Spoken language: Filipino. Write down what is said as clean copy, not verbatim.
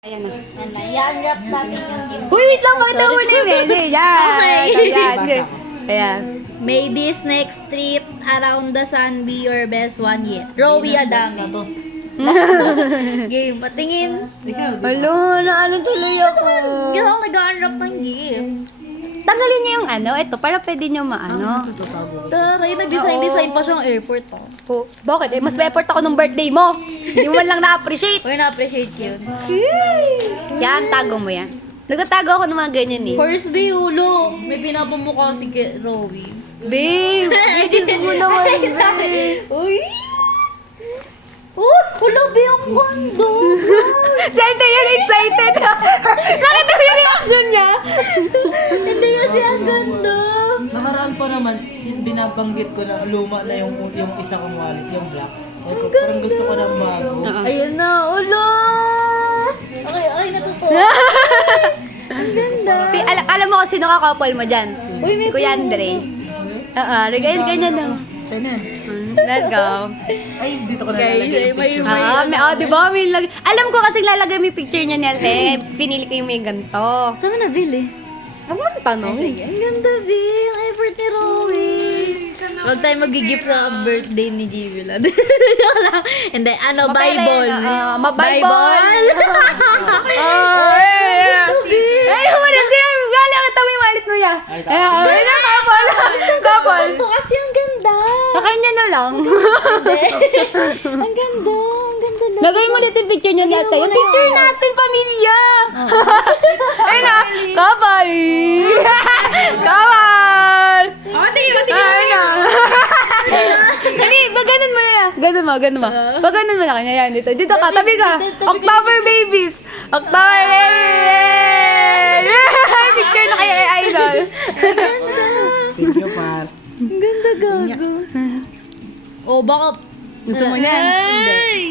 Ayan na. Yan-wrap natin yung gift. Uy, wait lang, pakita mo na yung menu. Yan. Okay. Ayan. Ayan. May this next trip around the sun be your best one yet. Rowie Adami. Game, patingin. Hello, ano tuloy ako. Hindi ako nag-unwrap ng gift. Tanggalin niyo yung ano, ito, para pwede niyo maano. Taray, nag-design pa siyang airport. Oh, bakit? Eh, mas may effort ako nung birthday mo. Hindi mo man lang na-appreciate. Uy, na-appreciate yun. Yan, tago mo yan. Nagtatago ako ng mga ganyan eh. First be, ulo. May pinapamukha si Rowie. Babe, i-just mo naman, babe. Uy! Oh, ulo, be, ang ganda. Excited yan, excited. Nakita mo yung reaction niya. Hindi kasi ang ganda. Nakaraan pa naman, binabanggit ko na luma na yung isa kong wallet, yung black. Parang gusto ko ng bago. Ayun na, ulo. Okay, natutuwa. Ang ganda. Si, alam mo kung sino ka-couple mo dyan? Uy, Si Kuya Andre. Ganyan na. Saan yan? Let's go. Ay, dito ko Guys, nalalagay yung picture. Di ba? May alam ko kasi lalagay mo yung picture niya ni Ate. Pinili ko yung may ganito. Saan mo nabili? Huwag mo tanong. Ang ganda, B. Ang effort ni Rowie. Huwag tayo mag-gift sa birthday ni Gigi Lad. Hindi, ano, Bible. Bible. Ay, umalis ka yan. Galang ito may wallet mo ya. Ay, couple. Couple. Ito kasi ang ganda. Kakanya na lang. Ang ganda. Ang ganda lang. Lagay mo ulit yung picture niya ni Ate. Yung picture natin, pamilya. Ayun na. Couple. Couple. Ayun na. Dali, ganun mo na. Ganun mo. Ganun mo na kanya yan. Dito ka, tabi ka. October babies. October babies. Picture na kaya kay Idol. Thank you, Pat. Ang ganda, gago. Oh, baka... Gusto mo yan? Hindi.